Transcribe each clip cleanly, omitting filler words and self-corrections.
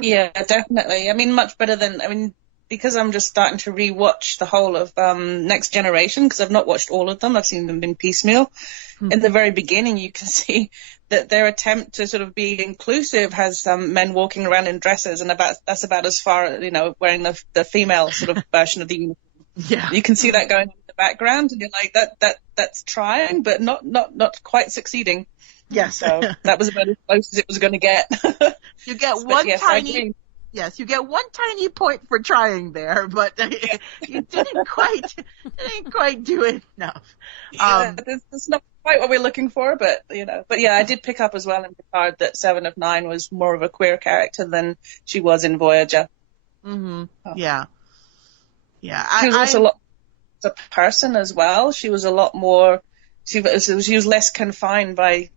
Yeah, definitely. I mean, much better than, I mean, because I'm just starting to rewatch the whole of Next Generation, because I've not watched all of them. I've seen them in piecemeal. In the very beginning, you can see that their attempt to sort of be inclusive has men walking around in dresses, and that's about as far, wearing the female sort of version of the uniform. Yeah. You can see that going on in the background, and you're like, that's trying, but not quite succeeding. Yes. So that was about as close as it was going to get. You get you get one tiny point for trying there, but you didn't quite do it enough. Yeah, that's not quite what we're looking for, but yeah, I did pick up as well in Picard that 7 of 9 was more of a queer character than she was in Voyager. Mm-hmm. Oh. Yeah. She was also a lot as a person as well. She was a lot more. She was less confined by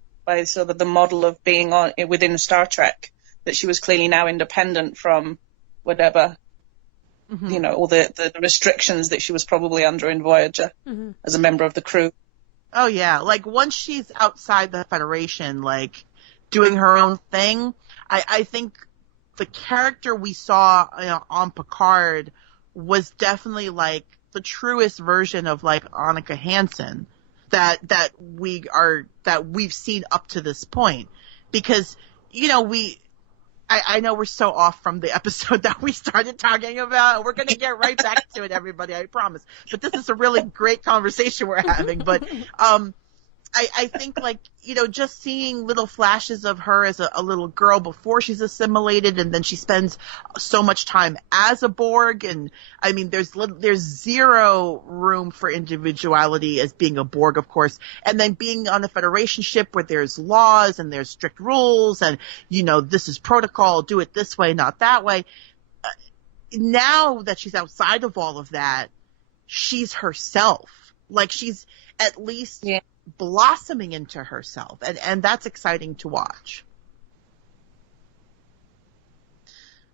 sort of the model of being within Star Trek. That she was clearly now independent from whatever, all the restrictions that she was probably under in Voyager as a member of the crew. Oh, yeah. Like, once she's outside the Federation, like, doing her own thing, I think the character we saw on Picard was definitely, like, the truest version of, like, Annika Hansen that we've seen up to this point. Because, I know we're so off from the episode that we started talking about. We're going to get right back to it, everybody, I promise. But this is a really great conversation we're having. But I think, like, just seeing little flashes of her as a little girl before she's assimilated, and then she spends so much time as a Borg. And, I mean, there's zero room for individuality as being a Borg, of course. And then being on a Federation ship where there's laws and there's strict rules and, this is protocol, do it this way, not that way. Now that she's outside of all of that, she's herself. Like, she's at least... Yeah. Blossoming into herself, and that's exciting to watch.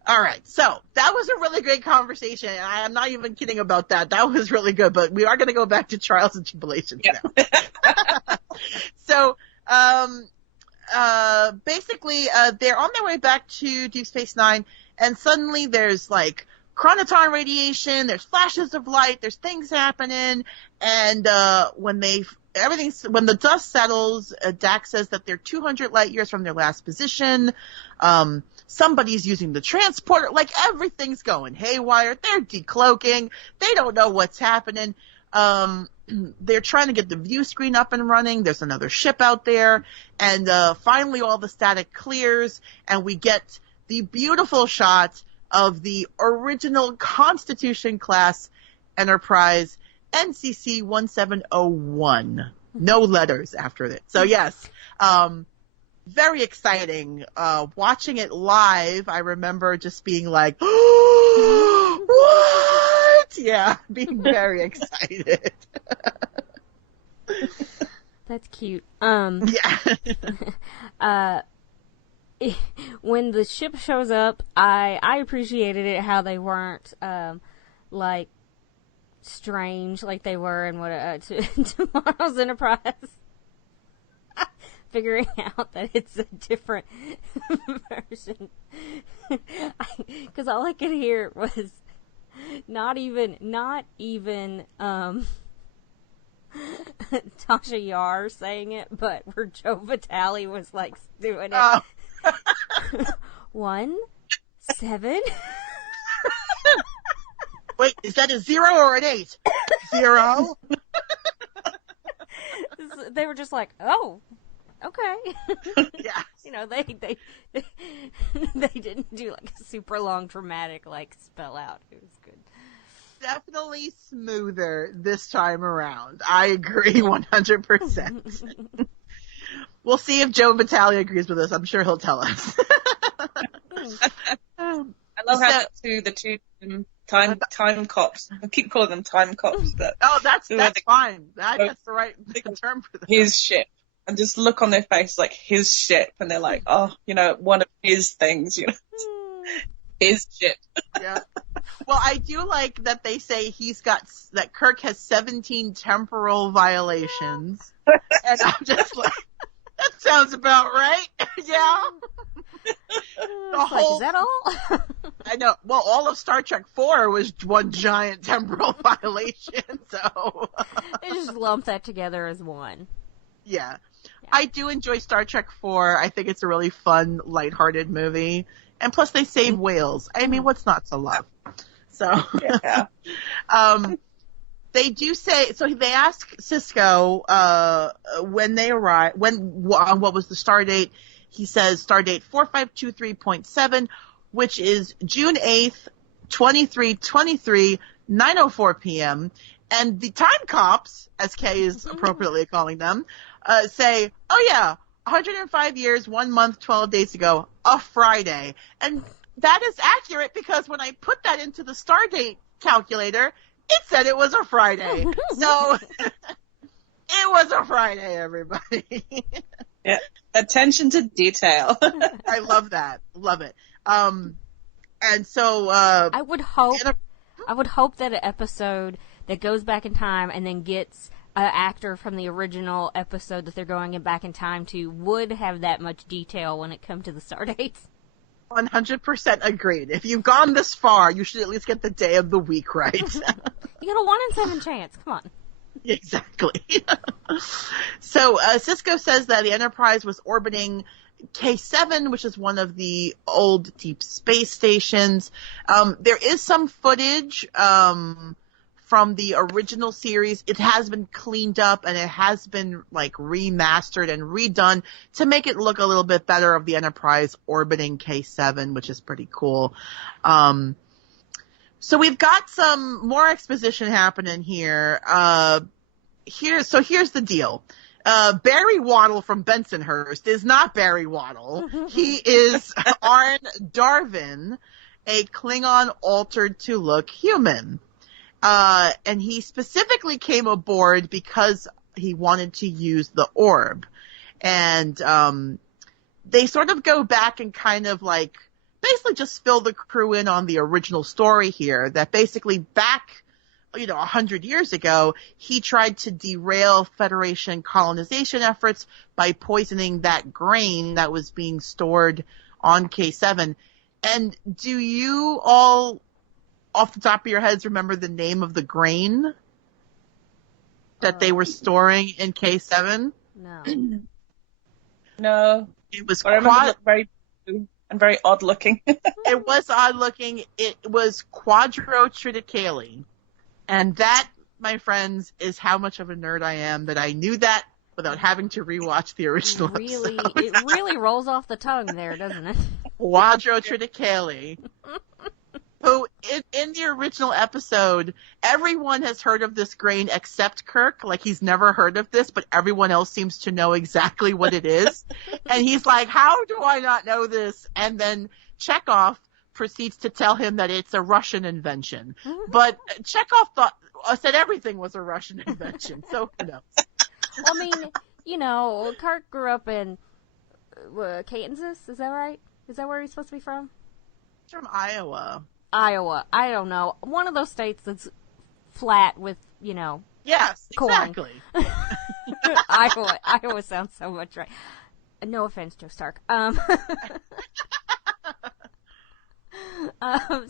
All right, so that was a really great conversation, and I am not even kidding about that. That was really good, but we are going to go back to Trials and Tribble-ations now. So, basically, they're on their way back to Deep Space Nine, and suddenly there's, like, chronoton radiation, there's flashes of light, there's things happening, and when the dust settles, Dax says that they're 200 light years from their last position. Somebody's using the transporter. Like, everything's going haywire. They're decloaking. They don't know what's happening. They're trying to get the view screen up and running. There's another ship out there. And finally all the static clears, and we get the beautiful shot of the original Constitution-class Enterprise NCC 1701. No letters after it. So yes, very exciting. Watching it live, I remember just being like, what? Yeah, being very excited. That's cute. Yeah. When the ship shows up, I appreciated it how they weren't, like, strange like they were in Tomorrow's Enterprise. Figuring out that it's a different version. Because all I could hear was not even Tasha Yar saying it, but where Joe Vitale was, like, doing it. 1, 7. Wait, is that a 0 or an 8? 0? They were just like, oh, okay. Yeah. They didn't do, like, a super long dramatic, like, spell out. It was good. Definitely smoother this time around. I agree 100%. We'll see if Joe Vitale agrees with us. I'm sure he'll tell us. I love how the two time cops. I keep calling them time cops, but that's fine. That's the right term for them. His ship, and just look on their face like his ship, and they're like, one of his things, his ship. Yeah. Well, I do like that they say that Kirk has 17 temporal violations, and I'm just like, that sounds about right. Yeah. Is that all? I know. Well, all of Star Trek 4 was one giant temporal violation, so. They just lump that together as one. Yeah. I do enjoy Star Trek 4. I think it's a really fun, lighthearted movie. And plus they save whales. I mean, what's not to love? So. Yeah. They do say, so they ask Sisko, when they arrive, what was the star date? He says star date 4523.7, which is June 8th, 2323, 9:04 p.m. And the time cops, as Kay is appropriately calling them, say, oh yeah, 105 years, 1 month, 12 days ago, a Friday. And that is accurate because when I put that into the star date calculator, it said it was a Friday. So it was a Friday, everybody. Yeah. Attention to detail. I love that. Love it. And so I would hope that an episode that goes back in time and then gets an actor from the original episode that they're going back in time to would have that much detail when it comes to the star dates. 100% agreed. If you've gone this far, you should at least get the day of the week right. You got a 1 in 7 chance. Come on. Exactly. So Sisko says that the Enterprise was orbiting K7, which is one of the old deep space stations. There is some footage from the original series. It has been cleaned up and it has been like remastered and redone to make it look a little bit better of the Enterprise orbiting K7, which is pretty cool. So we've got some more exposition happening here. Here's the deal. Barry Waddle from Bensonhurst is not Barry Waddle. He is Arn Darvin, a Klingon altered to look human. And he specifically came aboard because he wanted to use the orb. And they sort of go back and kind of like basically just fill the crew in on the original story here, that basically back 100 years ago, he tried to derail Federation colonization efforts by poisoning that grain that was being stored on K7. And do you all, off the top of your heads, remember the name of the grain that they were storing in K7? No. No. It was very and very odd looking. It was odd looking. It was quadrotriticale. And that, my friends, is how much of a nerd I am that I knew that without having to rewatch the original episode. It really rolls off the tongue there, doesn't it? Quadrotriticale. So in the original episode, everyone has heard of this grain except Kirk. Like, he's never heard of this, but everyone else seems to know exactly what it is. And he's like, how do I not know this? And then Chekhov proceeds to tell him that it's a Russian invention. But Chekhov said everything was a Russian invention, so who knows? Well, I mean, Kirk grew up in Kansas, is that right? Is that where he's supposed to be from? He's from Iowa. I don't know. One of those states that's flat with, Yes, corn. exactly. Iowa sounds so much right. No offense, Joe Stark.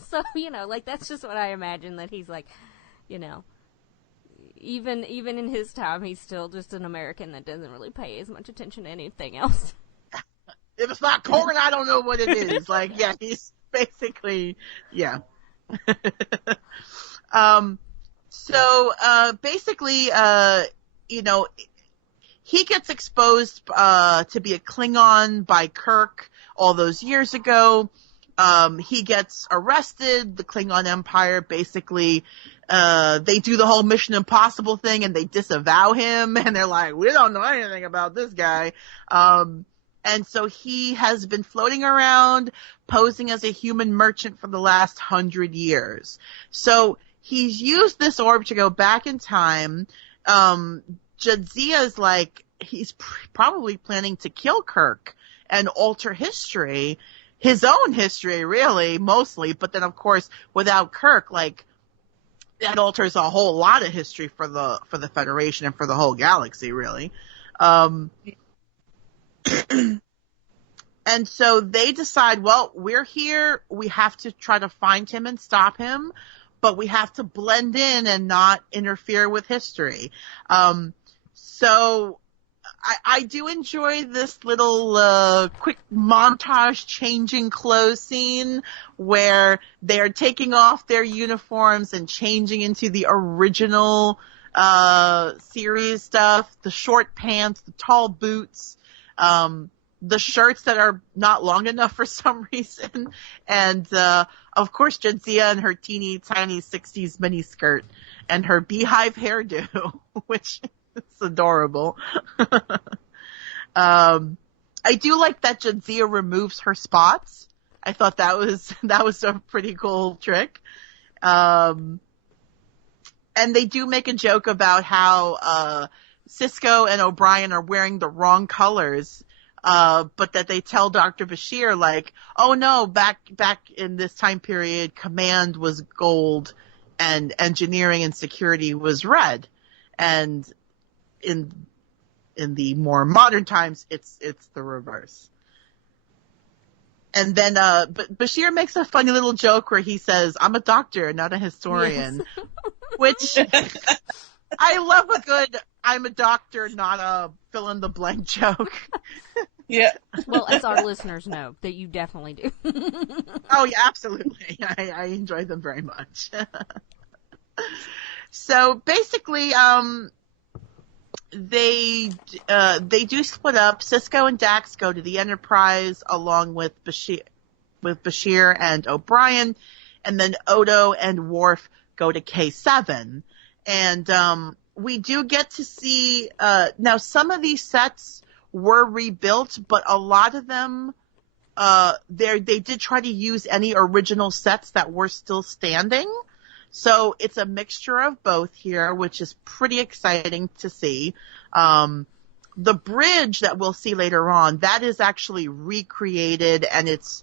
So, that's just what I imagine, that he's like, even in his time, he's still just an American that doesn't really pay as much attention to anything else. If it's not corn, I don't know what it is. Like, yeah, he's basically, yeah. So, basically, he gets exposed, to be a Klingon by Kirk all those years ago. He gets arrested. The Klingon Empire basically, they do the whole Mission Impossible thing and they disavow him and they're like, we don't know anything about this guy. And so he has been floating around posing as a human merchant for the last 100 years. So he's used this orb to go back in time. Jadzia's like, he's probably planning to kill Kirk and alter history. His own history, really, mostly, but then, of course, without Kirk, like, that alters a whole lot of history for the Federation and for the whole galaxy, really. And And so they decide, well, we're here. We have to try to find him and stop him, but we have to blend in and not interfere with history. So I do enjoy this little quick montage changing clothes scene where they're taking off their uniforms and changing into the original series stuff, the short pants, the tall boots, the shirts that are not long enough for some reason, and of course Jadzia and her teeny tiny 60s miniskirt and her beehive hairdo, which is adorable. I do like that Jadzia removes her spots. I thought that was a pretty cool trick. And they do make a joke about how Cisco and O'Brien are wearing the wrong colors. But that they tell Dr. Bashir, like, oh no, back in this time period, command was gold and engineering and security was red. And in the more modern times, it's the reverse. And then, but Bashir makes a funny little joke where he says, I'm a doctor, not a historian, yes. Which I love a good, I'm a doctor, not a fill in the blank joke. Yeah. Well, as our listeners know, that you definitely do. Oh, yeah, absolutely. I enjoy them very much. So basically, they do split up. Cisco and Dax go to the Enterprise along with Bashir and O'Brien, and then Odo and Worf go to K7. And we do get to see now some of these sets were rebuilt, but a lot of them they did try to use any original sets that were still standing. So it's a mixture of both here, which is pretty exciting to see. The bridge that we'll see later on, that is actually recreated, and it's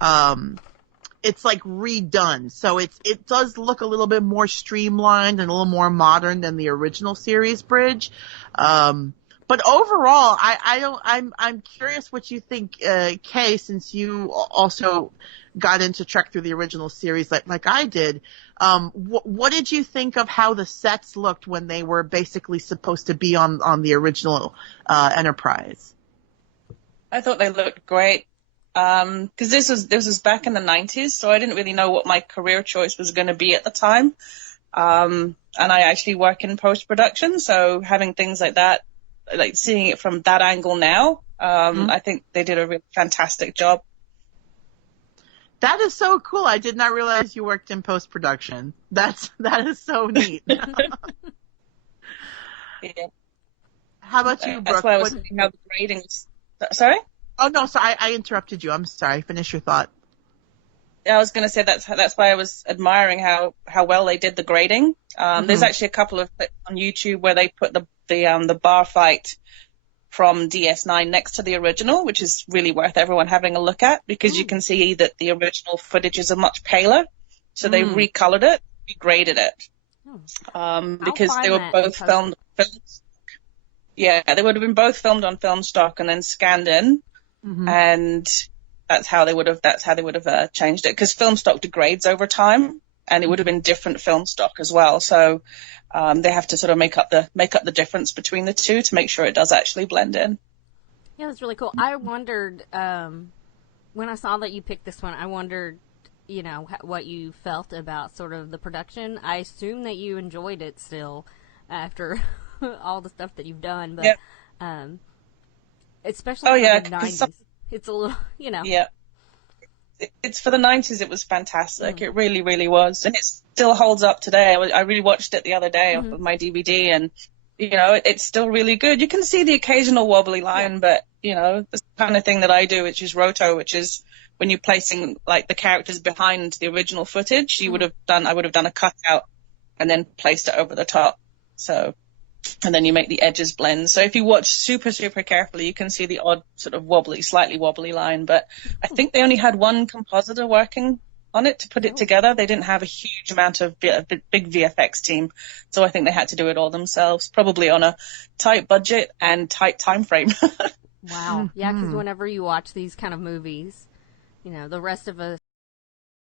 like redone. So it does look a little bit more streamlined and a little more modern than the original series bridge. But overall, I'm curious what you think, Kay, since you also got into Trek through the original series like I did. What did you think of how the sets looked when they were basically supposed to be on the original Enterprise? I thought they looked great. Because this was back in the 90s, so I didn't really know what my career choice was going to be at the time. And I actually work in post-production, so having things like that, like seeing it from that angle now, I think they did a really fantastic job. That is so cool. I did not realize you worked in post-production. That is so neat. Yeah. How about you, Brooke? That's why I was thinking how the grading was. Sorry? Oh, no, so I interrupted you. I'm sorry. Finish your thought. Yeah, I was going to say that's why I was admiring how well they did the grading. There's actually a couple of clips on YouTube where they put the bar fight from DS9 next to the original, which is really worth everyone having a look at, because you can see that the original footage is a much paler. So they recolored it, regraded it, because they were both filmed. Yeah, they would have been both filmed on film stock and then scanned in, and that's how they would have changed it, because film stock degrades over time, and it would have been different film stock as well. So they have to sort of make up the difference between the two to make sure it does actually blend in. Yeah, that's really cool. I wondered when I saw that you picked this one, I wondered, what you felt about sort of the production. I assume that you enjoyed it still after all the stuff that you've done, but especially for the 90s. It's a little, Yeah. It's for the 90s, it was fantastic. It really, really was. And it still holds up today. I really watched it the other day off of my DVD, and, it's still really good. You can see the occasional wobbly line, but, the kind of thing that I do, which is roto, which is when you're placing, like, the characters behind the original footage, I would have done a cutout and then placed it over the top. So, and then you make the edges blend. So if you watch super, super carefully, you can see the odd sort of slightly wobbly line. But I think they only had one compositor working on it to put it together. They didn't have a huge amount of big VFX team. So I think they had to do it all themselves, probably on a tight budget and tight time frame. Wow. Yeah, because whenever you watch these kind of movies, you know, the rest of us